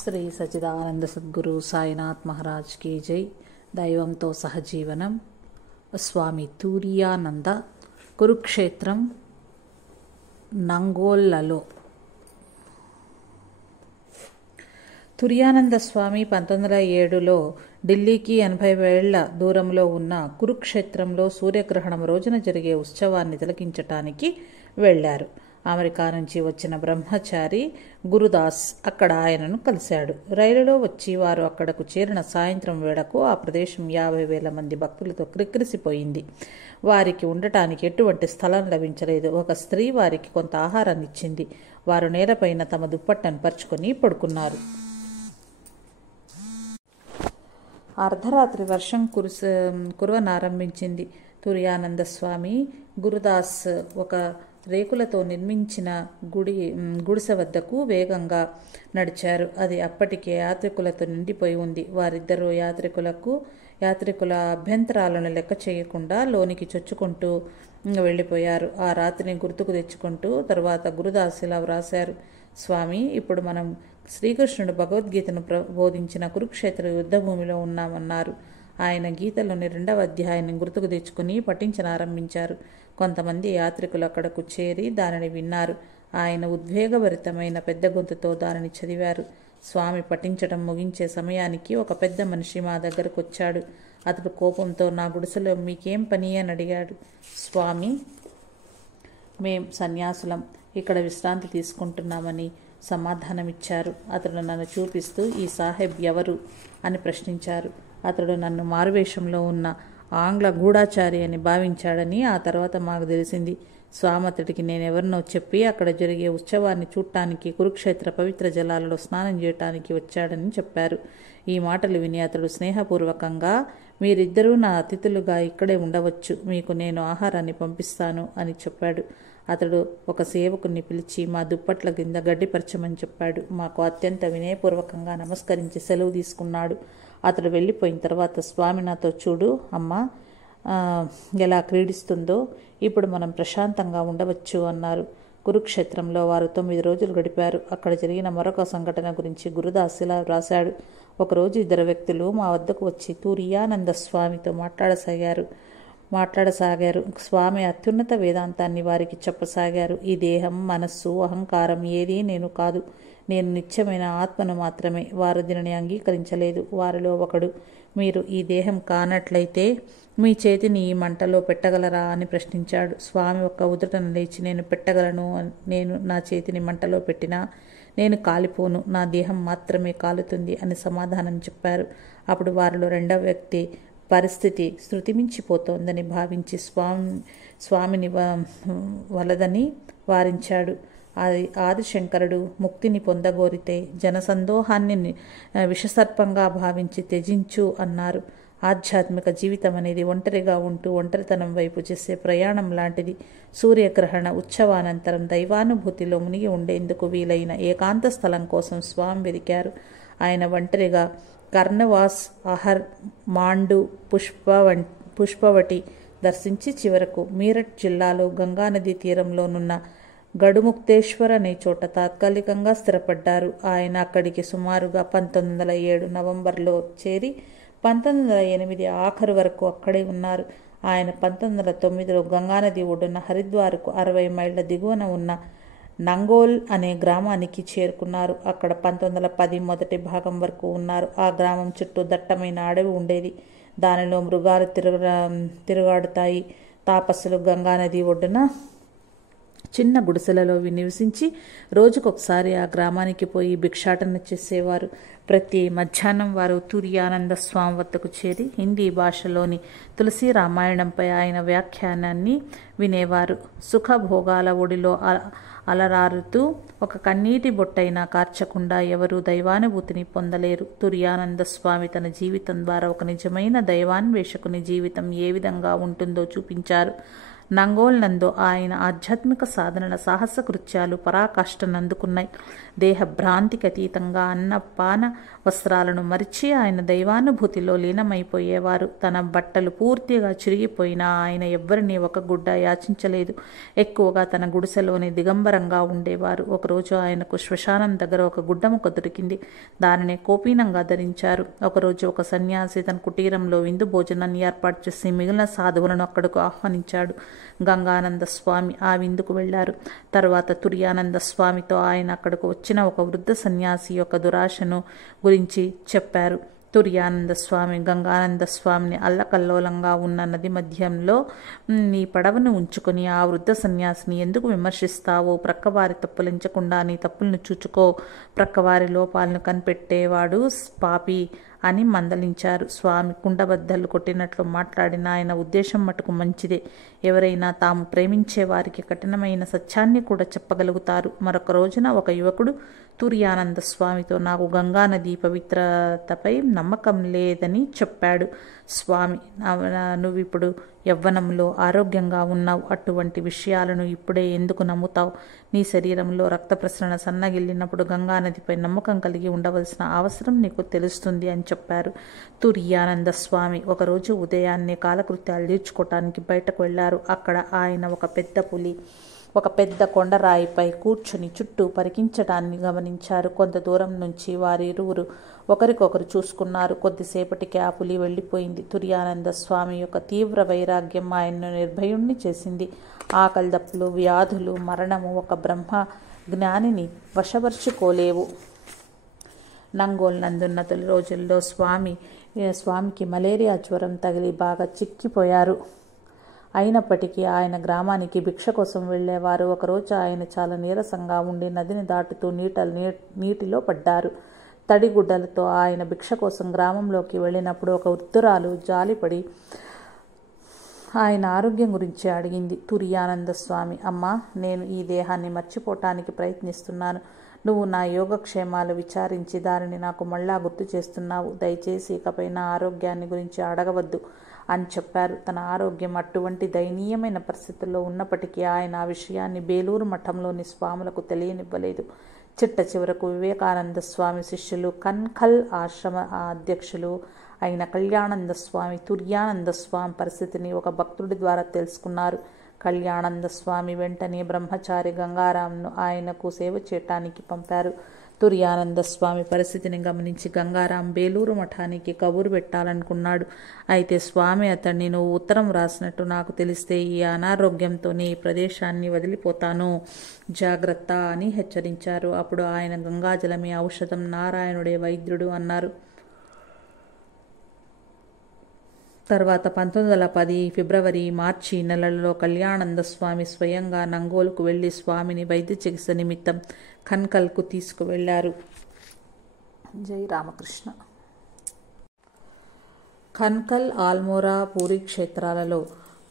శ్రీ సచిదానంద సద్గురు సాయినాథ్ మహారాజ్ की జై. దైవంతో సహజీవనం. స్వామి తూర్యానంద కురుక్షేత్రం నంగోల్లలో. తుర్యానంద స్వామి 1907లో ఢిల్లీకి 80 ఏళ్ల దూరంలో ఉన్న కురుక్షేత్రంలో సూర్యగ్రహణం రోజున జరిగే ఉత్సవాన్ని తిలకించటానికి వెళ్లారు. అమెరికా నుంచి వచ్చిన బ్రహ్మచారి గురుదాస్ అక్కడ ఆయనను కలిశాడు. రైలులో వచ్చి వారు అక్కడకు చేరిన సాయంత్రం వేళకు ఆ ప్రదేశం 50,000 మంది భక్తులతో క్రిక్కిరిసిపోయింది. వారికి ఉండటానికి ఎటువంటి స్థలం లభించలేదు. ఒక స్త్రీ వారికి కొంత ఆహారాన్ని ఇచ్చింది. వారు నేలపైన తమ దుప్పట్టను పరుచుకొని పడుకున్నారు. అర్ధరాత్రి వర్షం కురవనారంభించింది. తుర్యానంద స్వామి గురుదాస్ ఒక రేకులతో నిర్మించిన గుడిసె వద్దకు వేగంగా నడిచారు. అది అప్పటికే యాత్రికులతో నిండిపోయి ఉంది. వారిద్దరూ యాత్రికుల అభ్యంతరాలను లెక్క చేయకుండా లోనికి చొచ్చుకుంటూ వెళ్ళిపోయారు. ఆ రాత్రిని గుర్తుకు తెచ్చుకుంటూ తరువాత గురుదాస్ ఇలా వ్రాశారు: స్వామి, ఇప్పుడు మనం శ్రీకృష్ణుడు భగవద్గీతను బోధించిన కురుక్షేత్ర యుద్ధభూమిలో ఉన్నామన్నారు. ఆయన గీతలోని 2వ అధ్యాయాన్ని గుర్తుకు తెచ్చుకుని పఠించనారంభించారు. కొంతమంది యాత్రికులు అక్కడకు చేరి దానిని విన్నారు. ఆయన ఉద్వేగభరితమైన పెద్ద గొంతుతో దానిని చదివారు. స్వామి పఠించడం ముగించే సమయానికి ఒక పెద్ద మనిషి మా దగ్గరకు వచ్చాడు. అతడు కోపంతో, నా గుడిసెలో మీకేం పని అని అడిగాడు. స్వామి, మేం సన్యాసులం, ఇక్కడ విశ్రాంతి తీసుకుంటున్నామని సమాధానమిచ్చారు. అతడు నన్ను చూపిస్తూ, ఈ సాహెబ్ ఎవరు అని ప్రశ్నించారు. అతడు నన్ను మారువేషంలో ఉన్న ఆంగ్ల గూఢాచారి అని భావించాడని ఆ తర్వాత మాకు తెలిసింది. స్వామి అతడికి నేనెవరినో చెప్పి అక్కడ జరిగే ఉత్సవాన్ని చూడటానికి, కురుక్షేత్ర పవిత్ర జలాలలో స్నానం చేయటానికి వచ్చాడని చెప్పారు. ఈ మాటలు విని అతడు స్నేహపూర్వకంగా, మీరిద్దరూ నా అతిథులుగా ఇక్కడే ఉండవచ్చు, మీకు నేను ఆహారాన్ని పంపిస్తాను అని చెప్పాడు. అతడు ఒక సేవకుని పిలిచి మా దుప్పట్ల కింద గడ్డిపరచమని చెప్పాడు. మాకు అత్యంత వినయపూర్వకంగా నమస్కరించి సెలవు తీసుకున్నాడు. అతడు వెళ్ళిపోయిన తర్వాత స్వామి నాతో, చూడు అమ్మ ఎలా క్రీడిస్తుందో, ఇప్పుడు మనం ప్రశాంతంగా ఉండవచ్చు అన్నారు. కురుక్షేత్రంలో వారు 9 రోజులు గడిపారు. అక్కడ జరిగిన మరొక సంఘటన గురించి గురుదాస్ ఇలా వ్రాశాడు: ఒకరోజు 2 వ్యక్తులు మా వద్దకు వచ్చి తుర్యానంద స్వామితో మాట్లాడసాగారు. స్వామి అత్యున్నత వేదాంతాన్ని వారికి చెప్పసాగారు. ఈ దేహం, మనస్సు, అహంకారం ఏదీ నేను కాదు, నేను నిత్యమైన ఆత్మను మాత్రమే. వారు దీనిని అంగీకరించలేదు. వారిలో ఒకడు, మీరు ఈ దేహం కానట్లయితే మీ చేతిని ఈ మంటలో పెట్టగలరా అని ప్రశ్నించాడు. స్వామి ఒక్క ఉదుటన లేచి, నేను పెట్టగలను, నేను నా చేతిని మంటలో పెట్టినా నేను కాలిపోను, నా దేహం మాత్రమే కాలుతుంది అని సమాధానం చెప్పారు. అప్పుడు వారిలో 2వ వ్యక్తి పరిస్థితి శృతిమించిపోతోందని భావించి స్వామిని వలదని వారించాడు. ఆదిశంకరుడు ముక్తిని పొందగోరితే జనసందోహాన్ని విషసర్పంగా భావించి త్యజించు అన్నారు. ఆధ్యాత్మిక జీవితం అనేది ఒంటరిగా ఉంటూ ఒంటరితనం వైపు చేసే ప్రయాణం లాంటిది. సూర్యగ్రహణ ఉత్సవానంతరం దైవానుభూతిలో మునిగి ఉండేందుకు వీలైన ఏకాంత స్థలం కోసం స్వామి వెదికారు. ఆయన ఒంటరిగా కర్ణవాస్, అహర్, మాండు, పుష్పవటి దర్శించి చివరకు మీరట్ జిల్లాలో గంగానదీ తీరంలోనున్న గడుముక్తేశ్వర్ అనే చోట తాత్కాలికంగా స్థిరపడ్డారు. ఆయన అక్కడికి సుమారుగా 1907 నవంబర్లో చేరి 1908 ఆఖరు వరకు అక్కడే ఉన్నారు. ఆయన 1909లో గంగానది ఒడ్డున హరిద్వార్కు 60 మైళ్ళ దిగువన ఉన్న నంగోల్ అనే గ్రామానికి చేరుకున్నారు. అక్కడ 1910 మొదటి భాగం వరకు ఉన్నారు. ఆ గ్రామం చుట్టూ దట్టమైన అడవి ఉండేది. దానిలో మృగాలు తిరుగాడుతాయి. తాపస్సులు గంగానది ఒడ్డున చిన్న గుడిసెలలో నివసించి రోజుకొకసారి ఆ గ్రామానికి పోయి భిక్షాటన చేసేవారు. ప్రతి మధ్యాహ్నం వారు తుర్యానంద స్వామి వద్దకు చేరి హిందీ భాషలోని తులసి రామాయణంపై ఆయన వ్యాఖ్యానాన్ని వినేవారు. సుఖభోగాల ఒడిలో అలరారుతూ ఒక కన్నీటి బొట్టైనా కార్చకుండా ఎవరూ దైవానుభూతిని పొందలేరు. తుర్యానంద స్వామి తన జీవితం ద్వారా ఒక నిజమైన దైవాన్వేషకుని జీవితం ఏ విధంగా ఉంటుందో చూపించారు. నంగోల్ నందు ఆయన ఆధ్యాత్మిక సాధనల సాహస కృత్యాలు పరాకాష్ఠనందుకున్నాయి. దేహభ్రాంతికి అతీతంగా అన్నపాన వస్త్రాలను మరిచి ఆయన దైవానుభూతిలో లీనమైపోయేవారు. తన బట్టలు పూర్తిగా చిరిగిపోయినా ఆయన ఎవ్వరినీ ఒక గుడ్డ యాచించలేదు. ఎక్కువగా తన గుడిసెలోనే దిగంబరంగా ఉండేవారు. ఒకరోజు ఆయనకు శ్మశానం దగ్గర ఒక గుడ్డముక్క దొరికింది. దానిని కోపీనంగా ధరించారు. ఒకరోజు ఒక సన్యాసి తన కుటీరంలో విందు భోజనాన్ని ఏర్పాటు చేసి మిగిలిన సాధువులను అక్కడకు ఆహ్వానించాడు. గంగానంద స్వామి ఆ విందుకు వెళ్లారు. తర్వాత తుర్యానంద స్వామితో ఆయన అక్కడకు వచ్చిన ఒక వృద్ధ సన్యాసి యొక్క దురాశను గురించి చెప్పారు. తుర్యానంద స్వామి గంగానంద స్వామిని అల్లకల్లోలంగా ఉన్న నది మధ్యంలో నీ పడవను ఉంచుకొని ఆ వృద్ధ సన్యాసిని ఎందుకు విమర్శిస్తావో? ప్రక్కవారి తప్పులించకుండా నీ తప్పులను చూచుకో. ప్రక్కవారి లోపాలను కనిపెట్టేవాడు పాపి అని మందలించారు. స్వామి కుండబద్దలు కొట్టినట్లు మాట్లాడిన ఆయన ఉద్దేశం మటుకు మంచిదే. ఎవరైనా తాము ప్రేమించే వారికి కఠినమైన సత్యాన్ని కూడా చెప్పగలుగుతారు. మరొక రోజున ఒక యువకుడు తుర్యానంద స్వామితో నాకు గంగానది పవిత్రతపై నమ్మకం లేదని చెప్పాడు. స్వామి, నువ్విప్పుడు యవ్వనంలో ఆరోగ్యంగా ఉన్నావు. అటువంటి విషయాలను ఇప్పుడే ఎందుకు నమ్ముతావు? నీ శరీరంలో రక్త ప్రసరణ సన్నగిల్లినప్పుడు గంగానదిపై నమ్మకం కలిగి ఉండవలసిన అవసరం నీకు తెలుస్తుంది అని చెప్పారు. తుర్యానంద స్వామి ఒకరోజు ఉదయాన్నే కాలకృత్యాలు తీర్చుకోవటానికి బయటకు వెళ్లారు. అక్కడ ఆయన ఒక పెద్ద పులి ఒక పెద్ద కొండరాయిపై కూర్చుని చుట్టూ పరికించడాన్ని గమనించారు. కొంత దూరం నుంచి వారిరువురు ఒకరికొకరు చూసుకున్నారు. కొద్దిసేపటికి ఆ పులి వెళ్ళిపోయింది. తుర్యానంద స్వామి యొక్క తీవ్ర వైరాగ్యం ఆయన్ను నిర్భయుణ్ణి చేసింది. ఆకలి దప్పులు, వ్యాధులు, మరణము ఒక బ్రహ్మ జ్ఞానిని వశపరుచుకోలేవు. నంగోల్ నందున్న తొలి రోజుల్లో స్వామికి మలేరియా జ్వరం తగిలి బాగా చిక్కిపోయారు. అయినప్పటికీ ఆయన గ్రామానికి భిక్ష కోసం వెళ్ళేవారు. ఒకరోజు ఆయన చాలా నీరసంగా ఉండి నదిని దాటుతూ నీటిలో పడ్డారు. తడిగుడ్డలతో ఆయన భిక్ష కోసం గ్రామంలోకి వెళ్ళినప్పుడు ఒక వృద్ధురాలు జాలిపడి ఆయన ఆరోగ్యం గురించి అడిగింది. తుర్యానంద స్వామి, అమ్మా, నేను ఈ దేహాన్ని మర్చిపోవటానికి ప్రయత్నిస్తున్నాను. నువ్వు నా యోగక్షేమాలు విచారించి దానిని నాకు మళ్ళా గుర్తు చేస్తున్నావు. దయచేసి ఇకపై నా ఆరోగ్యాన్ని గురించి అడగవద్దు అని చెప్పారు. తన ఆరోగ్యం అటువంటి దయనీయమైన పరిస్థితుల్లో ఉన్నప్పటికీ ఆయన ఆ విషయాన్ని బేలూరు మఠంలోని స్వాములకు తెలియనివ్వలేదు. చిట్ట చివరకు వివేకానంద స్వామి శిష్యులు, కన్ఖల్ ఆశ్రమ అధ్యక్షులు అయిన కళ్యాణానంద స్వామి తుర్యానంద స్వామి పరిస్థితిని ఒక భక్తుడి ద్వారా తెలుసుకున్నారు. కళ్యాణానంద స్వామి వెంటనే బ్రహ్మచారి గంగారాంను ఆయనకు సేవ చేయటానికి పంపారు. తుర్యానంద స్వామి పరిస్థితిని గమనించి గంగారాం బేలూరు మఠానికి కబురు పెట్టాలనుకున్నాడు. అయితే స్వామి అతన్ని, నువ్వు ఉత్తరం రాసినట్టు నాకు తెలిస్తే ఈ అనారోగ్యంతోనే ఈ ప్రదేశాన్ని వదిలిపోతాను, జాగ్రత్త అని హెచ్చరించారు. అప్పుడు ఆయన గంగాజలమే ఔషధం, నారాయణుడే వైద్యుడు అన్నారు. తర్వాత 1910 ఫిబ్రవరి, మార్చి నెలలలో కళ్యాణానంద స్వామి స్వయంగా నంగోల్కు వెళ్లి స్వామిని వైద్య చికిత్స నిమిత్తం ఖన్కల్కు తీసుకువెళ్లారు. జై రామకృష్ణ. ఖన్కల్, ఆల్మోరా, పూరి క్షేత్రాలలో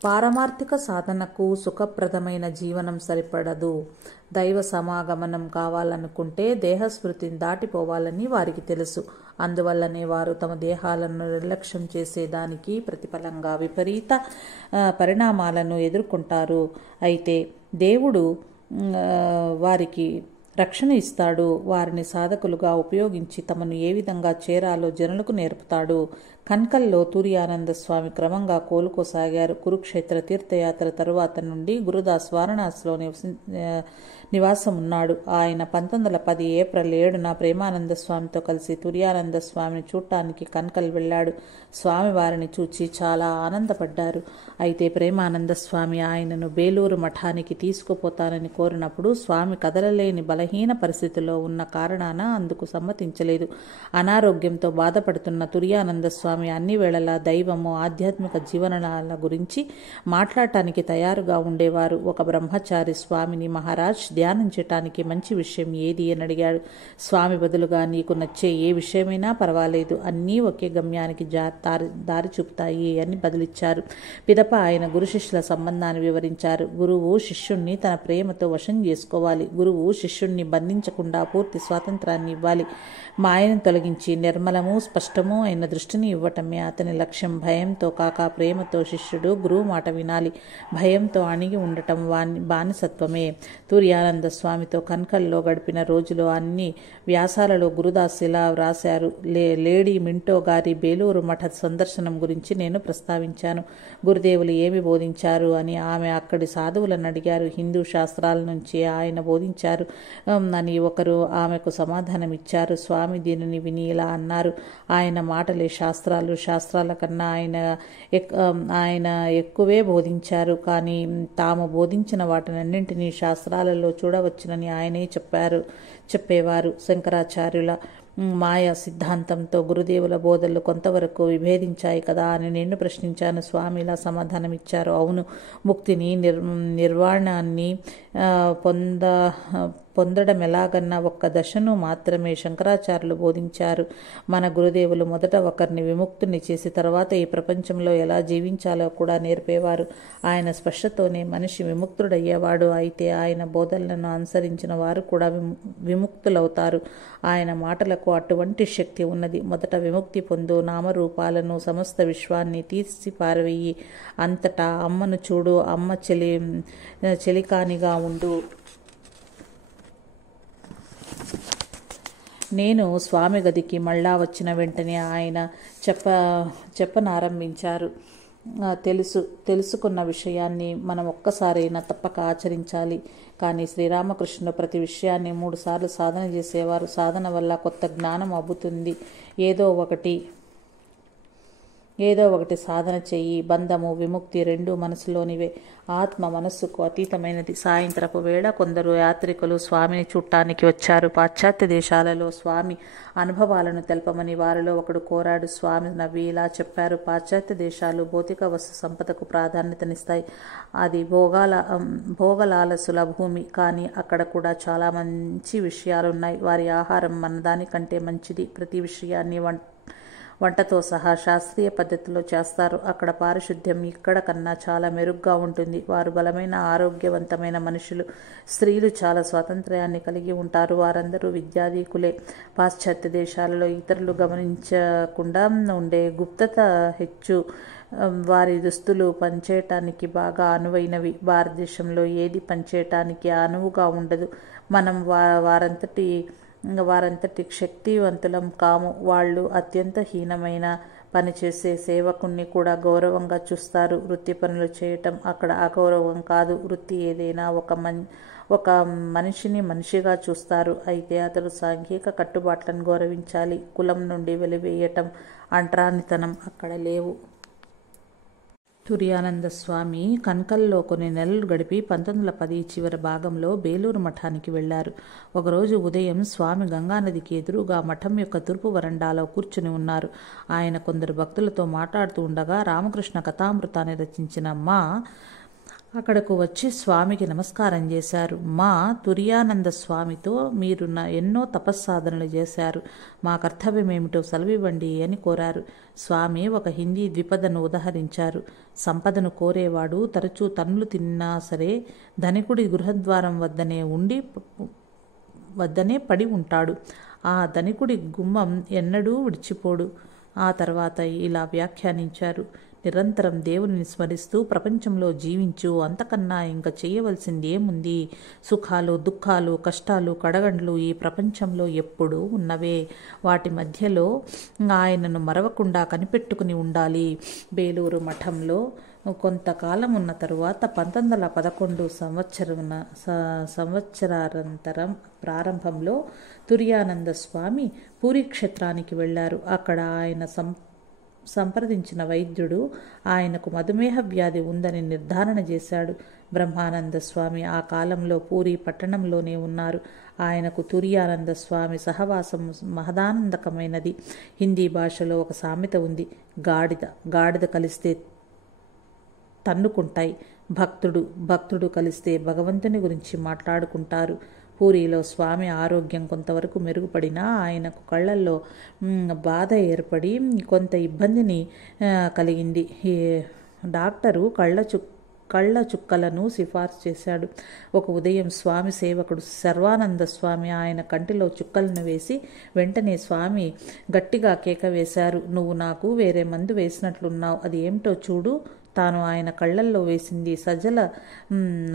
పారమార్థిక సాధనకు సుఖప్రదమైన జీవనం సరిపడదు. దైవ సమాగమనం కావాలనుకుంటే దేహస్మృతిని దాటిపోవాలని వారికి తెలుసు. అందువల్లనే వారు తమ దేహాలను నిర్లక్ష్యం చేసేదానికి ప్రతిఫలంగా విపరీత పరిణామాలను ఎదుర్కొంటారు. అయితే దేవుడు వారికి రక్షణ ఇస్తాడు. వారిని సాధకులుగా ఉపయోగించి తమను ఏ విధంగా చేరాలో జనులకు నేర్పుతాడు. ఖన్కల్లో తుర్యానంద స్వామి క్రమంగా కోలుకోసాగారు. కురుక్షేత్ర తీర్థయాత్ర తరువాత నుండి గురుదాస్ వారణాసిలో నివాసం ఉన్నాడు. ఆయన 1910 ఏప్రిల్ 7న ప్రేమానంద స్వామితో కలిసి తుర్యానంద స్వామిని చూడటానికి ఖన్కల్ వెళ్ళాడు. స్వామి వారిని చూచి చాలా ఆనందపడ్డారు. అయితే ప్రేమానంద స్వామి ఆయనను బేలూరు మఠానికి తీసుకుపోతానని కోరినప్పుడు స్వామి కదలలేని బలహీన పరిస్థితిలో ఉన్న కారణాన అందుకు సమ్మతించలేదు. అనారోగ్యంతో బాధపడుతున్న తుర్యానంద స్వామి అన్ని వేళలా దైవము, ఆధ్యాత్మిక జీవనాల గురించి మాట్లాడటానికి తయారుగా ఉండేవారు. ఒక బ్రహ్మచారి స్వామిని, మహారాజ్, ధ్యానం చేయటానికి మంచి విషయం ఏది అని అడిగాడు. స్వామి బదులుగా, నీకు నచ్చే ఏ విషయమైనా పర్వాలేదు, అన్నీ ఒకే గమ్యానికి దారి చూపుతాయి అని బదులిచ్చారు. పిదప ఆయన గురు శిష్యుల సంబంధాన్ని వివరించారు. గురువు శిష్యుణ్ణి తన ప్రేమతో వశం చేసుకోవాలి. గురువు శిష్యుణ్ణి బంధించకుండా పూర్తి స్వాతంత్రాన్ని ఇవ్వాలి. మాయను తొలగించి నిర్మలము, స్పష్టము అయిన దృష్టిని ఇవ్వడం ఇవ్వటమే అతని లక్ష్యం. భయంతో కాక ప్రేమతో శిష్యుడు గురువు మాట వినాలి. భయంతో అణిగి ఉండటం బానిసత్వమే. తుర్యానంద స్వామితో కన్కల్లో గడిపిన రోజులు అన్ని వ్యాసాలలో గురుదాస్ ఇలా వ్రాశారు. లేడీ మింటో గారి బేలూరు మఠ సందర్శనం గురించి నేను ప్రస్తావించాను. గురుదేవులు ఏమి బోధించారు అని ఆమె అక్కడి సాధువులను అడిగారు. హిందూ శాస్త్రాల నుంచి ఆయన బోధించారు అని ఒకరు ఆమెకు సమాధానం ఇచ్చారు. స్వామి దీనిని విని ఇలా అన్నారు: ఆయన మాటలే శాస్త్రాలు, శాస్త్రాల కన్నా ఆయన ఎక్కువే బోధించారు. కానీ తాము బోధించిన వాటినన్నింటినీ శాస్త్రాలలో చూడవచ్చునని ఆయనే చెప్పేవారు. శంకరాచార్యుల మాయా సిద్ధాంతంతో గురుదేవుల బోధనలు కొంతవరకు విభేదించాయి కదా అని నేను ప్రశ్నించాను. స్వామి ఇలా సమాధానమిచ్చారు: అవును, ముక్తిని నిర్వాణాన్ని పొందడం ఎలాగన్న ఒక్క దశను మాత్రమే శంకరాచార్యులు బోధించారు. మన గురుదేవులు మొదట ఒకరిని విముక్తుని చేసి తర్వాత ఈ ప్రపంచంలో ఎలా జీవించాలో కూడా నేర్పేవారు. ఆయన స్పర్శతోనే మనిషి విముక్తుడయ్యేవాడు. అయితే ఆయన బోధనలను అనుసరించిన వారు కూడా విముక్తులవుతారు. ఆయన మాటలకు అటువంటి శక్తి ఉన్నది. మొదట విముక్తి పొందు, నామరూపాలను సమస్త విశ్వాన్ని తీసి పారవేయి, అంతటా అమ్మను చూడు, అమ్మ చెలికానిగా ఉండు. నేను స్వామి గదికి మళ్ళా వచ్చిన వెంటనే ఆయన చెప్పనారంభించారు: తెలుసుకున్న విషయాన్ని మనం ఒక్కసారైనా తప్పక ఆచరించాలి. కానీ శ్రీరామకృష్ణుడు ప్రతి విషయాన్ని 3 సార్లు సాధన చేసేవారు. సాధన వల్ల కొత్త జ్ఞానం అబ్బుతుంది. ఏదో ఒకటి సాధన చెయ్యి. బంధము, విముక్తి రెండూ మనసులోనివే. ఆత్మ మనస్సుకు అతీతమైనది. సాయంత్రపు వేళ కొందరు యాత్రికులు స్వామిని చూడటానికి వచ్చారు. పాశ్చాత్య దేశాలలో స్వామి అనుభవాలను తెలపమని వారిలో ఒకడు కోరాడు. స్వామి నవ్వి ఇలా చెప్పారు: పాశ్చాత్య దేశాలు భౌతిక వస్తు సంపదకు ప్రాధాన్యతనిస్తాయి. అది భోగలాలసుల భూమి. కానీ అక్కడ కూడా చాలా మంచి విషయాలున్నాయి. వారి ఆహారం మనదానికంటే మంచిది. ప్రతి విషయాన్ని వంటతో సహా శాస్త్రీయ పద్ధతిలో చేస్తారు. అక్కడ పారిశుద్ధ్యం ఇక్కడ కన్నా చాలా మెరుగ్గా ఉంటుంది. వారు బలమైన ఆరోగ్యవంతమైన మనుషులు. స్త్రీలు చాలా స్వాతంత్ర్యాన్ని కలిగి ఉంటారు. వారందరూ విద్యాధికులే. పాశ్చాత్య దేశాలలో ఇతరులు గమనించకుండా ఉండే గుప్తత హెచ్చు. వారి దుస్తులు పనిచేయటానికి బాగా అనువైనవి. భారతదేశంలో ఏది పనిచేయటానికి అనువుగా ఉండదు. మనం వారంతటి శక్తివంతులం కాము. వాళ్ళు అత్యంత హీనమైన పనిచేసే సేవకుణ్ణి కూడా గౌరవంగా చూస్తారు. వృత్తి పనులు చేయటం అక్కడ అగౌరవం కాదు. వృత్తి ఏదైనా ఒక మనిషిని మనిషిగా చూస్తారు. అయితే అతడు సాంఘిక కట్టుబాట్లను గౌరవించాలి. కులం నుండి వెలివేయటం, అంటరానితనం అక్కడ లేవు. తుర్యానంద స్వామి కన్కల్లో కొన్ని నెలలు గడిపి 1910 చివరి భాగంలో బేలూరు మఠానికి వెళ్లారు. ఒకరోజు ఉదయం స్వామి గంగానదికి ఎదురుగా మఠం యొక్క తూర్పు వరండాలో కూర్చుని ఉన్నారు. ఆయన కొందరు భక్తులతో మాట్లాడుతూ ఉండగా రామకృష్ణ కథామృతాన్ని రచించిన మా అక్కడకు వచ్చి స్వామికి నమస్కారం చేశారు. మా తుర్యానంద స్వామితో మీరు ఎన్నో తపస్సాధనలు చేశారు. మా కర్తవ్యం ఏమిటో సెలవివ్వండి అని కోరారు. స్వామి ఒక హిందీ ద్విపదను ఉదహరించారు. సంపదను కోరేవాడు తరచూ తన్నులు తిన్నా సరే ధనికుడి గృహద్వారం వద్దనే పడి ఉంటాడు. ఆ ధనికుడి గుమ్మం ఎన్నడూ విడిచిపోడు. ఆ తర్వాత ఇలా వ్యాఖ్యానించారు: నిరంతరం దేవుని స్మరిస్తూ ప్రపంచంలో జీవించు. అంతకన్నా ఇంకా చేయవలసింది ఏముంది? సుఖాలు, దుఃఖాలు, కష్టాలు, కడగండ్లు ఈ ప్రపంచంలో ఎప్పుడూ ఉన్నవే. వాటి మధ్యలో ఆయనను మరవకుండా కనిపెట్టుకుని ఉండాలి. బేలూరు మఠంలో కొంతకాలం ఉన్న తరువాత 1911 సంవత్సరానంతరం ప్రారంభంలో తుర్యానంద స్వామి పూరీ క్షేత్రానికి వెళ్లారు. అక్కడ ఆయన సంప్రదించిన వైద్యుడు ఆయనకు మధుమేహ వ్యాధి ఉందని నిర్ధారణ చేశాడు. బ్రహ్మానంద స్వామి ఆ కాలంలో పూరీ పట్టణంలోనే ఉన్నారు. ఆయనకు తుర్యానంద స్వామి సహవాసం మహదానందకమైనది. హిందీ భాషలో ఒక సామెత ఉంది: గాడిద కలిస్తే తన్నుకుంటాయి, భక్తుడు కలిస్తే భగవంతుని గురించి మాట్లాడుకుంటారు. పూరీలో స్వామి ఆరోగ్యం కొంతవరకు మెరుగుపడినా ఆయనకు కళ్ళల్లో బాధ ఏర్పడి కొంత ఇబ్బందిని కలిగింది. డాక్టరు కళ్ళ చుక్కలను సిఫార్సు చేశాడు. ఒక ఉదయం స్వామి సేవకుడు సర్వానంద స్వామి ఆయన కంటిలో చుక్కలను వేసి వెంటనే స్వామి గట్టిగా కేక వేశారు. నువ్వు నాకు వేరే మందు వేసినట్లున్నావు, అది ఏమిటో చూడు. తాను ఆయన కళ్ళల్లో వేసింది సజల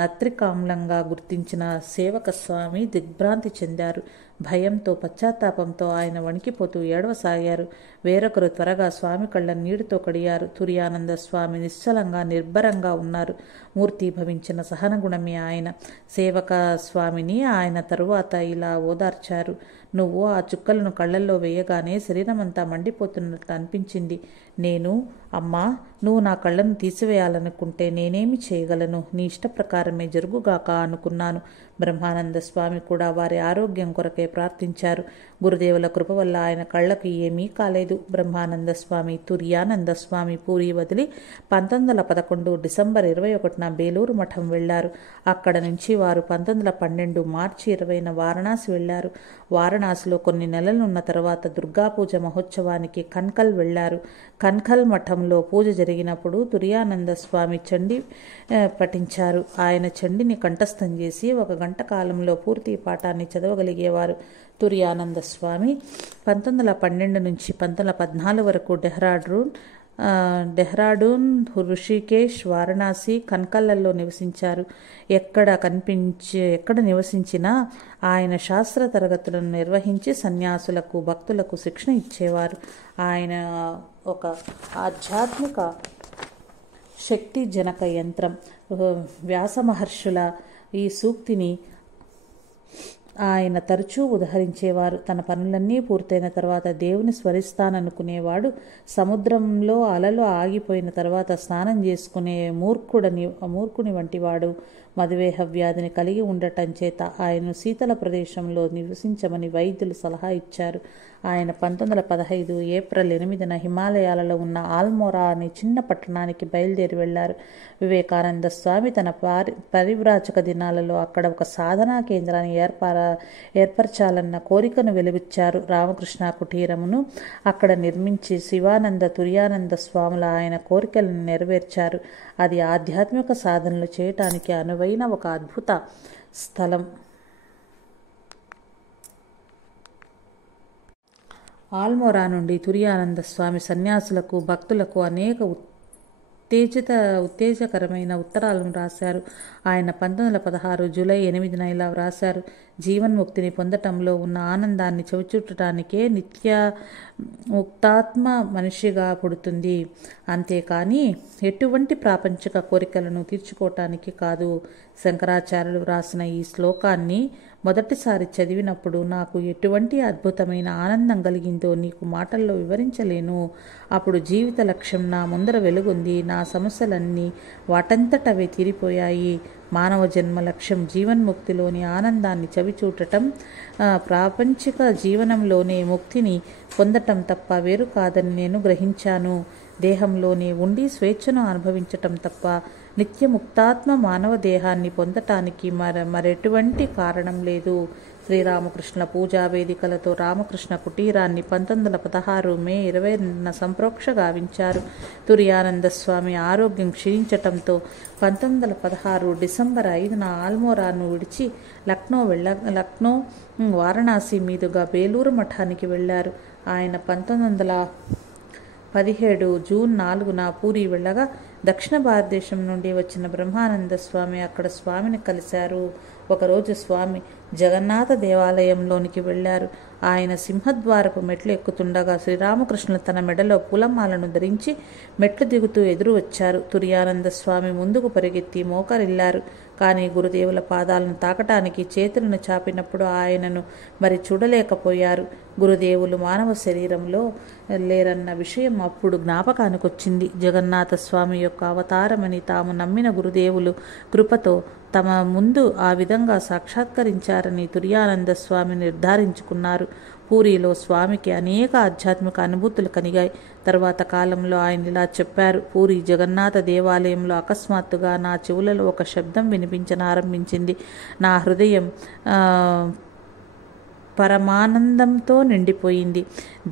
నత్రికామ్లంగా గుర్తించిన సేవక స్వామి దిగ్భ్రాంతి చెందారు. భయంతో పశ్చాత్తాపంతో ఆయన వణికిపోతూ ఏడవసాగారు. వేరొకరు త్వరగా స్వామి కళ్ళ నీటితో కడియారు. తుర్యానంద స్వామి నిశ్చలంగా నిర్భరంగా ఉన్నారు. మూర్తి భవించిన సహనగుణమే ఆయన. సేవక స్వామిని ఆయన తరువాత ఇలా ఓదార్చారు. నువ్వు ఆ చుక్కలను కళ్ళల్లో వేయగానే శరీరమంతా మండిపోతున్నట్లు అనిపించింది. నేను, అమ్మా, నువ్వు నా కళ్ళను తీసివేయాలనుకుంటే నేనేమి చేయగలను? నీ ఇష్ట ప్రకారమే జరుగుగాక అనుకున్నాను. బ్రహ్మానంద స్వామి కూడా వారి ఆరోగ్యం కొరకే ప్రార్థించారు. గురుదేవుల కృప వల్ల ఆయన కళ్ళకు ఏమీ కాలేదు. బ్రహ్మానంద స్వామి, తుర్యానంద స్వామి పూరి వదిలి 1911 డిసెంబర్ 21న బేలూరు మఠం వెళ్లారు. అక్కడ నుంచి వారు 1912 మార్చి 20న వారణాసి వెళ్లారు. వారణాసిలో కొన్ని నెలలున్న తర్వాత దుర్గాపూజ మహోత్సవానికి కన్కల్ వెళ్లారు. కన్కల్ మఠంలో పూజ జరిగినప్పుడు తుర్యానంద స్వామి చండి పఠించారు. ఆయన చండిని కంఠస్థం చేసి 1 గంట కాలంలో పూర్తి పాఠాన్ని చదవగలిగేవారు. తుర్యానంద స్వామి 1912 నుంచి 1914 వరకు డెహ్రాడూన్, ఋషికేశ్, వారణాసి, కన్కల్లలో నివసించారు. ఎక్కడ నివసించినా ఆయన శాస్త్ర తరగతులను నిర్వహించి సన్యాసులకు, భక్తులకు శిక్షణ ఇచ్చేవారు. ఆయన ఒక ఆధ్యాత్మిక శక్తి జనక యంత్రం. వ్యాస మహర్షుల ఈ సూక్తిని ఆయన తరచూ ఉదహరించేవారు. తన పనులన్నీ పూర్తయిన తర్వాత దేవుని స్మరిస్తాననుకునేవాడు. సముద్రంలో అలలు ఆగిపోయిన తర్వాత స్నానం చేసుకునే మూర్ఖుని వంటివాడు. మధుమేహ వ్యాధిని కలిగి ఉండటం చేత ఆయన్ను శీతల ప్రదేశంలో నివసించమని వైద్యులు సలహా ఇచ్చారు. ఆయన 1915 ఏప్రిల్ 8న హిమాలయాలలో ఉన్న ఆల్మోరా అనే చిన్న పట్టణానికి బయలుదేరి వెళ్లారు. వివేకానంద స్వామి తన పరివ్రాజక దినాలలో అక్కడ ఒక సాధనా కేంద్రాన్ని ఏర్పరచాలన్న కోరికను వెలుబుచ్చారు. రామకృష్ణ కుటీరమును అక్కడ నిర్మించి శివానంద, తుర్యానంద స్వాముల ఆయన కోరికలను నెరవేర్చారు. అది ఆధ్యాత్మిక సాధనలు చేయటానికి అనువైన ఒక అద్భుత స్థలం. ఆల్మోరా నుండి తుర్యానంద స్వామి సన్యాసులకు, భక్తులకు అనేక ఉత్తేజకరమైన ఉత్తరాలను రాశారు. ఆయన 1916 జూలై 8న ఇలా వ్రాశారు. జీవన్ముక్తిని పొందటంలో ఉన్న ఆనందాన్ని చవిచూడటానికే నిత్య ముక్తాత్మ మనిషిగా పుడుతుంది, అంతేకాని ఎటువంటి ప్రాపంచిక కోరికలను తీర్చుకోవటానికి కాదు. శంకరాచార్యులు వ్రాసిన ఈ శ్లోకాన్ని మొదటిసారి చదివినప్పుడు నాకు ఎటువంటి అద్భుతమైన ఆనందం కలిగిందో నీకు మాటల్లో వివరించలేను. అప్పుడు జీవిత లక్ష్యం నా ముందర వెలుగుంది. నా సమస్యలన్నీ వాటంతటవే తీరిపోయాయి. మానవ జన్మ లక్ష్యం జీవన్ముక్తిలోని ఆనందాన్ని చవిచూడటం, ప్రాపంచిక జీవనంలోనే ముక్తిని పొందటం తప్ప వేరు కాదని నేను గ్రహించాను. దేహంలోనే ఉండి స్వేచ్ఛను అనుభవించటం తప్ప నిత్యముక్తాత్మ మానవ దేహాన్ని పొందటానికి మరెటువంటి కారణం లేదు. శ్రీరామకృష్ణ పూజా వేదికలతో రామకృష్ణ కుటీరాన్ని 1916 మే 20న సంప్రోక్ష గావించారు. తుర్యానంద స్వామి ఆరోగ్యం క్షీణించటంతో 1916 డిసెంబర్ 5న ఆల్మోరాను విడిచి లక్నో, వారణాసి మీదుగా బేలూరు మఠానికి వెళ్లారు. ఆయన 1917 జూన్ 4న పూరి వెళ్ళగా దక్షిణ భారతదేశం నుండి వచ్చిన బ్రహ్మానంద స్వామి అక్కడ స్వామిని కలిశారు. ఒకరోజు స్వామి జగన్నాథ దేవాలయంలోనికి వెళ్లారు. ఆయన సింహద్వారపు మెట్లు ఎక్కుతుండగా శ్రీరామకృష్ణులు తన మెడలో పూలమాలను ధరించి మెట్లు దిగుతూ ఎదురు వచ్చారు. తుర్యానంద స్వామి ముందుకు పరిగెత్తి మోకరిల్లారు. కానీ గురుదేవుల పాదాలను తాకటానికి చేతులను చాపినప్పుడు ఆయనను మరి చూడలేకపోయారు. గురుదేవులు మానవ శరీరంలో లేరన్న విషయం అప్పుడు జ్ఞాపకానికొచ్చింది. జగన్నాథ స్వామి యొక్క అవతారమని తాము నమ్మిన గురుదేవులు కృపతో తమ ముందు ఆ విధంగా సాక్షాత్కరించారని తుర్యానంద స్వామి నిర్ధారించుకున్నారు. పూరిలో స్వామికి అనేక ఆధ్యాత్మిక అనుభూతులు కలిగాయి. తర్వాత కాలంలో ఆయన ఇలా చెప్పారు. పూరి జగన్నాథ దేవాలయంలో అకస్మాత్తుగా నా చెవులలో ఒక శబ్దం వినిపించనారంభించింది. నా హృదయం పరమానందంతో నిండిపోయింది.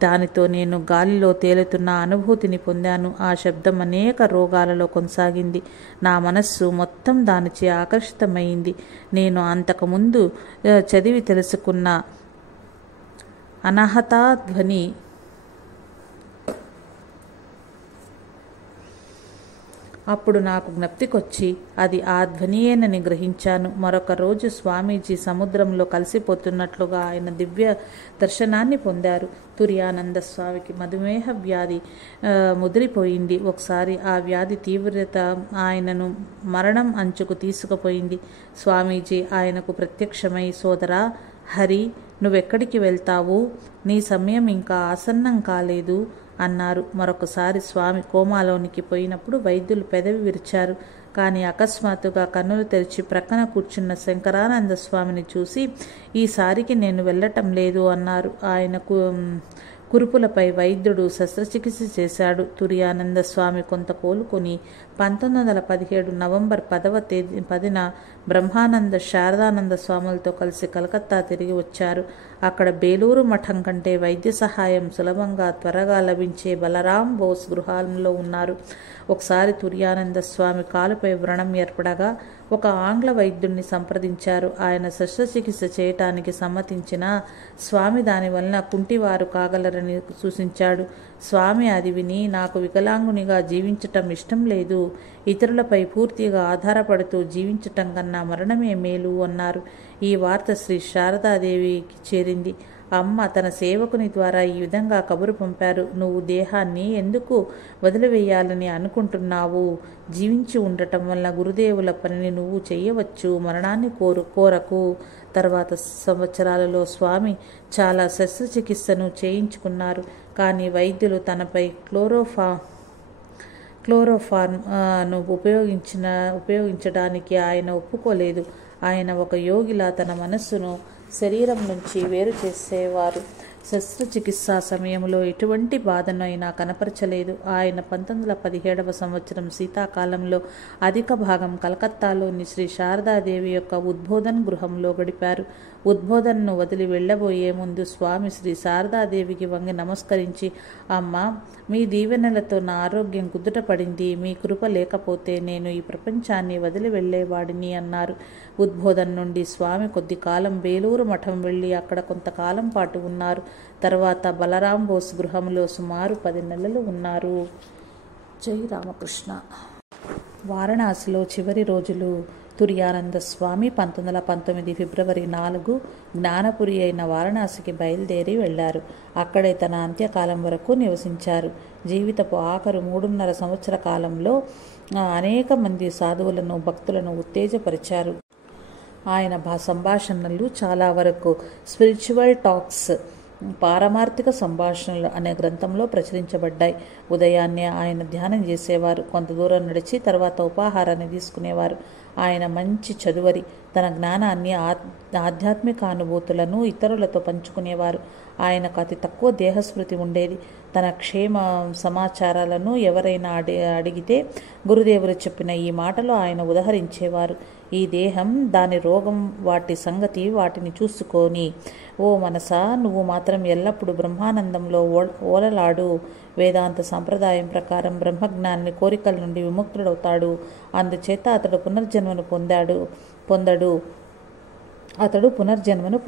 దానితో నేను గాలిలో తేలుతున్న అనుభూతిని పొందాను. ఆ శబ్దం అనేక రోగాలలో కొనసాగింది. నా మనస్సు మొత్తం దానిచే ఆకర్షితమైంది. నేను అంతకుముందు చదివి తెలుసుకున్న అనాహత ధ్వని అప్పుడు నాకు జ్ఞప్తికొచ్చి అది ఆ ధ్వనియేనని గ్రహించాను. మరొక రోజు స్వామీజీ సముద్రంలో కలిసిపోతున్నట్లుగా ఆయన దివ్య దర్శనాన్ని పొందారు. తుర్యానంద స్వామికి మధుమేహ వ్యాధి ముదిరిపోయింది. ఒకసారి ఆ వ్యాధి తీవ్రత ఆయనను మరణం అంచుకు తీసుకుపోయింది. స్వామీజీ ఆయనకు ప్రత్యక్షమై, సోదరా హరి, నువ్వెక్కడికి వెళ్తావు? నీ సమయం ఇంకా ఆసన్నం కాలేదు అన్నారు. మరొకసారి స్వామి కోమాలోనికి పోయినప్పుడు వైద్యులు పెదవి విరిచారు. కానీ అకస్మాత్తుగా కన్నులు తెరిచి ప్రక్కన కూర్చున్న శంకరానంద స్వామిని చూసి, ఈసారికి నేను వెళ్ళటం లేదు అన్నారు. ఆయన కురుపులపై వైద్యుడు శస్త్రచికిత్స చేశాడు. తుర్యానంద స్వామి కొంత కోలుకొని 1917 నవంబర్ 10న బ్రహ్మానంద శారదానంద స్వాములతో కలిసి కలకత్తా తిరిగి వచ్చారు. అక్కడ బేలూరు మఠం కంటే వైద్య సహాయం సులభంగా త్వరగా లభించే బలరాం బోస్ గృహాలలో ఉన్నారు. ఒకసారి తుర్యానంద స్వామి కాలుపై వ్రణం ఏర్పడగా ఒక ఆంగ్ల వైద్యుడిని సంప్రదించారు. ఆయన శస్త్రచికిత్స చేయటానికి సమ్మతించిన స్వామి దానివలన కుంటివారు కాగలరని సూచించాడు. స్వామి అది విని, నాకు వికలాంగునిగా జీవించటం ఇష్టం లేదు, ఇతరులపై పూర్తిగా ఆధారపడుతూ జీవించటం కన్నా మరణమే మేలు అన్నారు. ఈ వార్త శ్రీ శారదాదేవికి చేరింది. అమ్మ తన సేవకుని ద్వారా ఈ విధంగా కబురు పంపారు. నువ్వు దేహాన్ని ఎందుకు వదిలివేయాలని అనుకుంటున్నావు? జీవించి ఉండటం వల్ల గురుదేవుల పనిని నువ్వు చేయవచ్చు. మరణాన్ని కోరకు. తర్వాత సంవత్సరాలలో స్వామి చాలా శస్త్రచికిత్సను చేయించుకున్నారు. కానీ వైద్యులు తనపై క్లోరోఫార్మ్ను ఉపయోగించడానికి ఆయన ఒప్పుకోలేదు. ఆయన ఒక యోగిలా తన మనస్సును శరీరం నుంచి వేరు చేసేవారు. శస్త్రచికిత్సా సమయంలో ఎటువంటి బాధను అయినా కనపరచలేదు. ఆయన 1917 సంవత్సరం శీతాకాలంలో అధిక భాగం కలకత్తాలోని శ్రీ శారదాదేవి యొక్క ఉద్బోధన్ గృహంలో గడిపారు. ఉద్బోధన్ను వదిలి వెళ్లబోయే ముందు స్వామి శ్రీ శారదాదేవికి వంగి నమస్కరించి, అమ్మ, మీ దీవెనలతో నా ఆరోగ్యం కుదుటపడింది. మీ కృప లేకపోతే నేను ఈ ప్రపంచాన్ని వదిలి వెళ్లేవాడిని అన్నారు. ఉద్బోధన్ నుండి స్వామి కొద్ది కాలం బేలూరు మఠం వెళ్లి అక్కడ కొంతకాలం పాటు ఉన్నారు. తర్వాత బలరాం బోస్ గృహంలో సుమారు 10 నెలలు ఉన్నారు. జై రామకృష్ణ. వారణాసిలో చివరి రోజులు. తుర్యానంద స్వామి 1919 ఫిబ్రవరి 4 జ్ఞానపురి అయిన వారణాసికి బయలుదేరి వెళ్లారు. అక్కడే తన అంత్యకాలం వరకు నివసించారు. జీవితపు ఆఖరు 3.5 సంవత్సర కాలంలో అనేక మంది సాధువులను, భక్తులను ఉత్తేజపరిచారు. ఆయన సంభాషణలు చాలా వరకు స్పిరిచువల్ టాక్స్, పారమార్థిక సంభాషణలు అనే గ్రంథంలో ప్రచురించబడ్డాయి. ఉదయాన్నే ఆయన ధ్యానం చేసేవారు. కొంత దూరం నడిచి తర్వాత ఉపాహారాన్ని తీసుకునేవారు. ఆయన మంచి చదువరి. తన జ్ఞానాన్ని, ఆధ్యాత్మిక అనుభూతులను ఇతరులతో పంచుకునేవారు. ఆయనకు అతి తక్కువ దేహస్మృతి ఉండేది. తన క్షేమ సమాచారాలను ఎవరైనా అడిగితే గురుదేవులు చెప్పిన ఈ మాటలు ఆయన ఉదహరించేవారు. ఈ దేహం, దాని రోగం, వాటి సంగతి వాటిని చూసుకొని, ఓ మనసా, నువ్వు మాత్రం ఎల్లప్పుడూ బ్రహ్మానందంలో ఓలలాడు. వేదాంత సంప్రదాయం ప్రకారం బ్రహ్మజ్ఞాని కోరికల నుండి విముక్తుడవుతాడు. అందుచేత అతడు పునర్జన్మను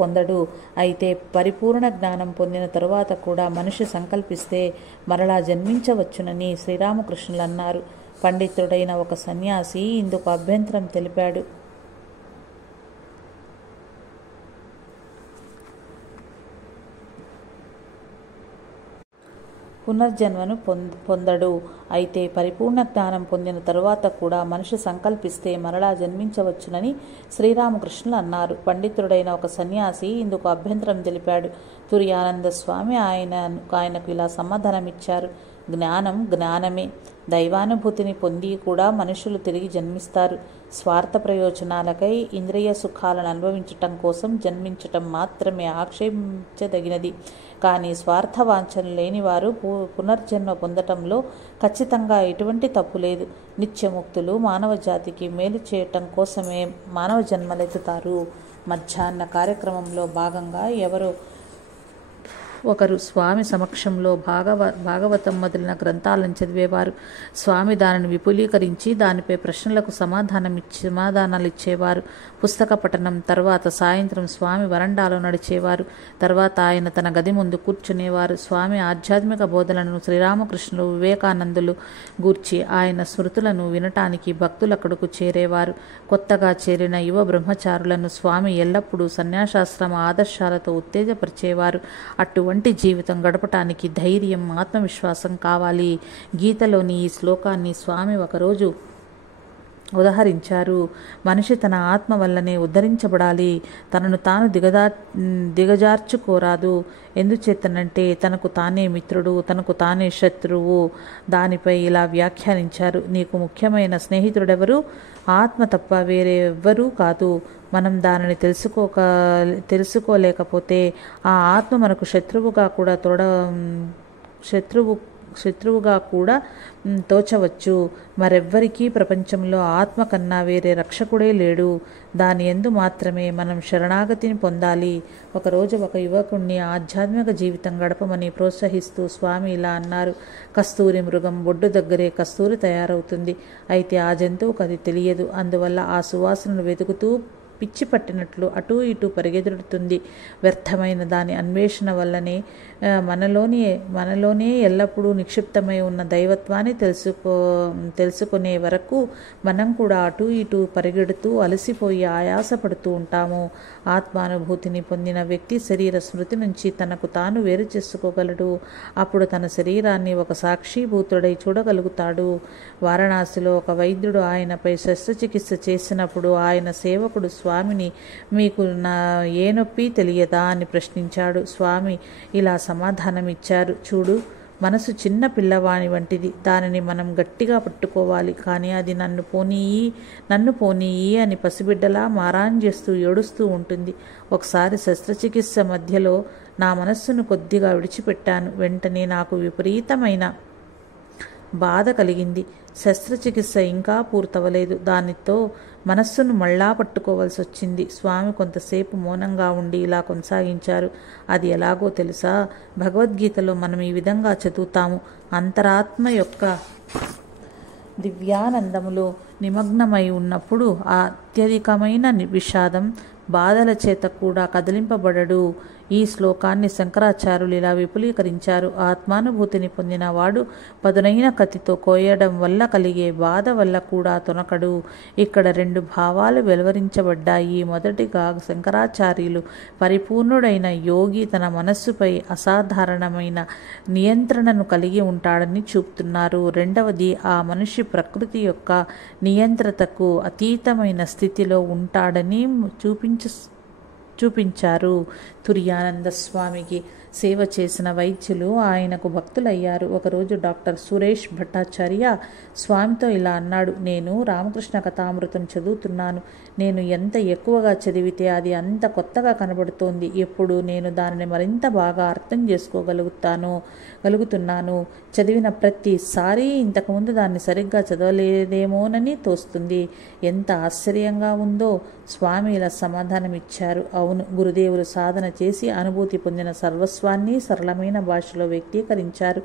పొందడు. అయితే పరిపూర్ణ జ్ఞానం పొందిన తరువాత కూడా మనిషి సంకల్పిస్తే మరలా జన్మించవచ్చునని శ్రీరామకృష్ణులు అన్నారు. పండితుడైన ఒక సన్యాసి ఇందుకు అభ్యంతరం తెలిపాడు. పునర్జన్మను పొందడు. అయితే పరిపూర్ణ జ్ఞానం పొందిన తరువాత కూడా మనిషి సంకల్పిస్తే మరలా జన్మించవచ్చునని శ్రీరామకృష్ణులు అన్నారు. పండితుడైన ఒక సన్యాసి ఇందుకు అభ్యంతరం తెలిపాడు. తుర్యానంద స్వామి ఆయనకు ఇలా సమాధానమిచ్చారు. జ్ఞానం జ్ఞానమే. దైవానుభూతిని పొంది కూడా మనుషులు తిరిగి జన్మిస్తారు. స్వార్థ ప్రయోజనాలకై ఇంద్రియ సుఖాలను అనుభవించటం కోసం జన్మించటం మాత్రమే ఆక్షేపించదగినది. కానీ స్వార్థవాంఛన లేనివారు పునర్జన్మ పొందటంలో ఖచ్చితంగా ఎటువంటి తప్పు లేదు. నిత్యముక్తులు మానవ జాతికి మేలు చేయటం కోసమే మానవ జన్మలెత్తుతారు. మధ్యాహ్న కార్యక్రమంలో భాగంగా ఎవరో ఒకరు స్వామి సమక్షంలో భాగవతం మొదలైన గ్రంథాలను చదివేవారు. స్వామి దానిని విపులీకరించి దానిపై ప్రశ్నలకు సమాధానాలు ఇచ్చేవారు. పుస్తక పఠనం తర్వాత సాయంత్రం స్వామి వరండాలో నడిచేవారు. తర్వాత ఆయన తన గది ముందు కూర్చునేవారు. స్వామి ఆధ్యాత్మిక బోధనలను శ్రీరామకృష్ణులు, వివేకానందులు గూర్చి ఆయన స్మృతులను వినటానికి భక్తులు అక్కడకు చేరేవారు. కొత్తగా చేరిన యువ బ్రహ్మచారులను స్వామి ఎల్లప్పుడూ సన్యాసాశ్రమ ఆదర్శాలతో ఉత్తేజపరిచేవారు. అటువంటి జీవితం గడపటానికి ధైర్యం, ఆత్మవిశ్వాసం కావాలి. గీతలోని ఈ శ్లోకాన్ని స్వామి ఒకరోజు ఉదహరించారు. మనిషి తన ఆత్మ వల్లనే ఉద్ధరించబడాలి, తనను తాను దిగజార్చుకోరాదు. ఎందుచేతనంటే తనకు తానే మిత్రుడు, తనకు తానే శత్రువు. దానిపై ఇలా వ్యాఖ్యానించారు: నీకు ముఖ్యమైన స్నేహితుడెవరు? ఆత్మ తప్ప వేరే ఎవ్వరూ కాదు. మనం దానిని తెలుసుకోలేకపోతే ఆ ఆత్మ మనకు శత్రువుగా కూడా తోచవచ్చు. మరెవ్వరికీ ప్రపంచంలో ఆత్మ కన్నా వేరే రక్షకుడే లేడు. దాని యందు మాత్రమే మనం శరణాగతిని పొందాలి. ఒకరోజు ఒక యువకుణ్ణి ఆధ్యాత్మిక జీవితం గడపమని ప్రోత్సహిస్తూ స్వామి ఇలా అన్నారు: కస్తూరి మృగం బొడ్డు దగ్గరే కస్తూరి తయారవుతుంది. అయితే ఆ జంతువుకు అది తెలియదు. అందువల్ల ఆ సువాసనను వెతుకుతూ పిచ్చి పట్టినట్లు అటూ ఇటూ పరిగెడుతుంది. వ్యర్థమైన దాని అన్వేషణ వల్లనే మనలోనే ఎల్లప్పుడూ నిక్షిప్తమై ఉన్న దైవత్వాన్ని తెలుసుకునే వరకు మనం కూడా అటూ ఇటూ పరిగెడుతూ అలసిపోయి ఆయాసపడుతూ ఉంటాము. ఆత్మానుభూతిని పొందిన వ్యక్తి శరీర స్మృతి నుంచి తనకు తాను వేరు చేసుకోగలడు. అప్పుడు తన శరీరాన్ని ఒక సాక్షిభూతుడై చూడగలుగుతాడు. వారణాసిలో ఒక వైద్యుడు ఆయనపై శస్త్రచికిత్స చేసినప్పుడు ఆయన సేవకుడు స్వామిని, మీకు ఏ నొప్పి తెలియదా అని ప్రశ్నించాడు. స్వామి ఇలా సమాధానమిచ్చారు: చూడు, మనసు చిన్న పిల్లవాణి వంటిది. దానిని మనం గట్టిగా పట్టుకోవాలి. కానీ అది నన్ను పోనీయి అని పసిబిడ్డలా మారాన్ చేస్తూ ఏడుస్తూ ఉంటుంది. ఒకసారి శస్త్రచికిత్స మధ్యలో నా మనస్సును కొద్దిగా విడిచిపెట్టాను. వెంటనే నాకు విపరీతమైన బాధ కలిగింది. శస్త్రచికిత్స ఇంకా పూర్తవలేదు. దానితో మనస్సును మళ్ళా పట్టుకోవాల్సి వచ్చింది. స్వామి కొంతసేపు మౌనంగా ఉండి ఇలా కొనసాగించారు: అది ఎలాగో తెలుసా? భగవద్గీతలో మనం ఈ విధంగా చదువుతాము: అంతరాత్మ యొక్క దివ్యానందములో నిమగ్నమై ఉన్నప్పుడు అత్యధికమైన విషాదం, బాధల చేత కూడా కదిలింపబడడు. ఈ శ్లోకాన్ని శంకరాచార్యులు ఇలా విపులీకరించారు: ఆత్మానుభూతిని పొందిన వాడు పదునైన కత్తితో కోయడం వల్ల కలిగే బాధ వల్ల కూడా తొనకడు. ఇక్కడ రెండు భావాలు వెలువరించబడ్డాయి. మొదటిగా శంకరాచార్యులు పరిపూర్ణుడైన యోగి తన మనస్సుపై అసాధారణమైన నియంత్రణను కలిగి ఉంటాడని చూపుతున్నారు. రెండవది, ఆ మనిషి ప్రకృతి యొక్క నియంత్రణకు అతీతమైన స్థితిలో ఉంటాడని చూపించారు. తుర్యానంద స్వామికి సేవ చేసిన వైద్యులు ఆయనకు భక్తులయ్యారు. ఒకరోజు డాక్టర్ సురేష్ భట్టాచార్య స్వామితో ఇలా అన్నాడు: నేను రామకృష్ణ కథామృతం చదువుతున్నాను. నేను ఎంత ఎక్కువగా చదివితే అది అంత కొత్తగా కనబడుతోంది. ఎప్పుడు నేను దానిని మరింత బాగా అర్థం చేసుకోగలుగుతున్నాను. చదివిన ప్రతిసారి ఇంతకుముందు దాన్ని సరిగ్గా చదవలేదేమోనని తోస్తుంది. ఎంత ఆశ్చర్యంగా ఉందో! స్వామి ఇలా సమాధానమిచ్చారు: అవును, గురుదేవులు సాధన చేసి అనుభూతి పొందిన సర్వస్వాన్ని సరళమైన భాషలో వ్యక్తీకరించారు.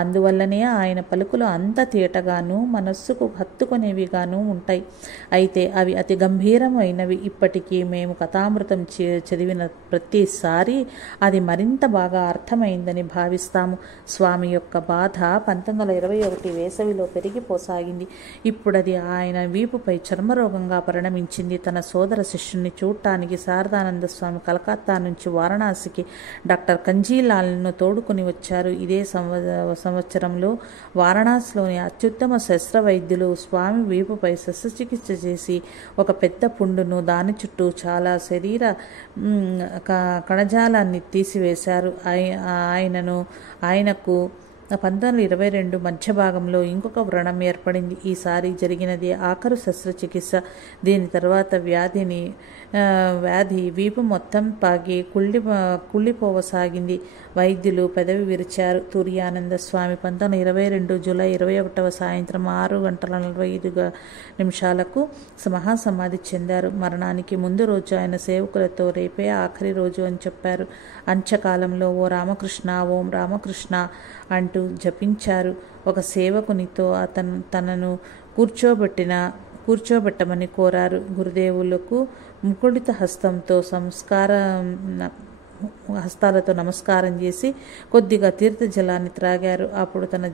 అందువల్లనే ఆయన పలుకులు అంత తేటగాను మనస్సుకు హత్తుకునేవిగాను ఉంటాయి. అయితే అవి అతి గంభీరమైనవి. ఇప్పటికీ మేము కథామృతం చదివిన ప్రతిసారి అది మరింత బాగా అర్థమైందని భావిస్తాము. స్వామి యొక్క బాధ 1921 వేసవిలో పెరిగిపోసాగింది. ఇప్పుడది ఆయన వీపుపై చర్మరోగంగా పరిణమించింది. తన సోదర శిష్యుని చూడటానికి శారదానంద స్వామి కలకత్తా నుంచి వారణాసికి డాక్టర్ కంజీలాల్ను తోడుకుని వచ్చారు. ఇదే సంవత్సరంలో వారణాసిలోని అత్యుత్తమ శస్త్రవైద్యులు స్వామి వీపుపై శస్త్రచికిత్స చేసి ఒక పెద్ద పుండును, దాని చుట్టూ చాలా శరీర కణజాలాన్ని తీసివేశారు. ఆయనకు 1922 మధ్య భాగంలో ఇంకొక వ్రణం ఏర్పడింది. ఈసారి జరిగినది ఆఖరు శస్త్రచికిత్స. దీని తర్వాత వ్యాధి వీపు మొత్తం పాగి కుళ్ళిపోవసాగింది. వైద్యులు పెదవి విరిచారు. తుర్యానంద స్వామి 1922 జూలై 21 సాయంత్రం 6:45 మహాసమాధి చెందారు. మరణానికి ముందు రోజు ఆయన సేవకులతో రేపే ఆఖరి రోజు అని చెప్పారు. అంత్యకాలంలో ఓం రామకృష్ణ అంటూ జపించారు. ఒక సేవకునితో తనను కూర్చోబెట్టమని కోరారు. గురుదేవులకు ముకుళిత హస్తాలతో నమస్కారం చేసి కొద్దిగా తీర్థజలాన్ని త్రాగారు. అప్పుడు తన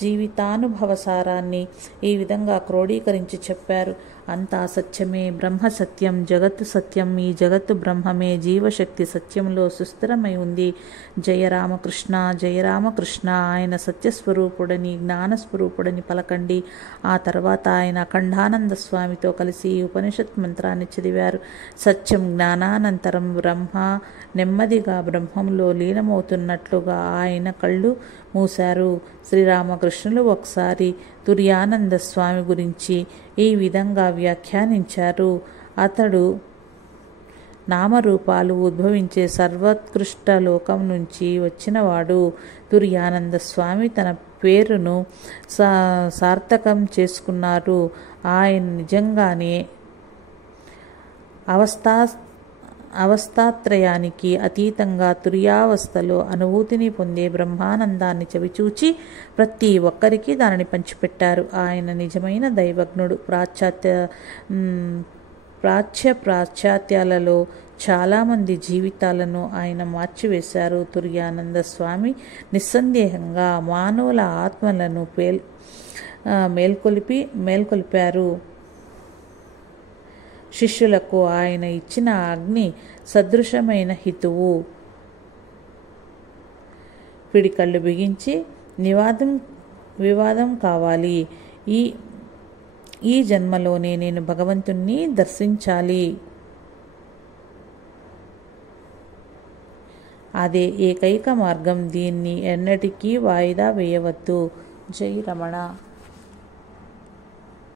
జీవితానుభవసారాన్ని ఈ విధంగా క్రోడీకరించి చెప్పారు. అంతా సత్యమే, బ్రహ్మ సత్యం, జగత్తు సత్యం, ఈ జగత్తు బ్రహ్మమే, జీవశక్తి సత్యంలో సుస్థిరమై ఉంది. జయ రామకృష్ణ, జయ రామకృష్ణ. ఆయన సత్యస్వరూపుడని, జ్ఞానస్వరూపుడని పలకండి. ఆ తర్వాత ఆయన అఖండానంద స్వామితో కలిసి ఈ ఉపనిషత్ మంత్రాన్ని చదివారు. సత్యం జ్ఞానానంతరం బ్రహ్మ నెమ్మదిగా బ్రహ్మంలో లీనమవుతున్నట్లుగా ఆయన కళ్ళు మూశారు. శ్రీరామకృష్ణులు ఒకసారి తుర్యానంద స్వామి గురించి ఈ విధంగా వ్యాఖ్యానించారు. అతడు నామరూపాలు ఉద్భవించే సర్వోత్కృష్ట లోకం నుంచి వచ్చినవాడు. తుర్యానంద స్వామి తన పేరును సార్థకం చేసుకున్నారు. ఆయన నిజంగానే అవస్థాత్రయానికి అతీతంగా తుర్యావస్థలో అనుభూతిని పొందే బ్రహ్మానందాన్ని చవిచూచి ప్రతి ఒక్కరికి దానిని పంచిపెట్టారు. ఆయన నిజమైన దైవజ్ఞుడు. పాశ్చాత్యాలలో చాలామంది జీవితాలను ఆయన మార్చివేశారు. తుర్యానంద స్వామి నిస్సందేహంగా మానవుల ఆత్మలను మేల్కొల్పారు. శిష్యులకు ఆయన ఇచ్చిన అగ్ని సదృశమైన హితువు. పిడికళ్ళు బిగించి వివాదం కావాలి. ఈ జన్మలోనే నేను భగవంతుణ్ణి దర్శించాలి. అదే ఏకైక మార్గం. దీన్ని ఎన్నటికీ వాయిదా వేయవద్దు. జై రమణ.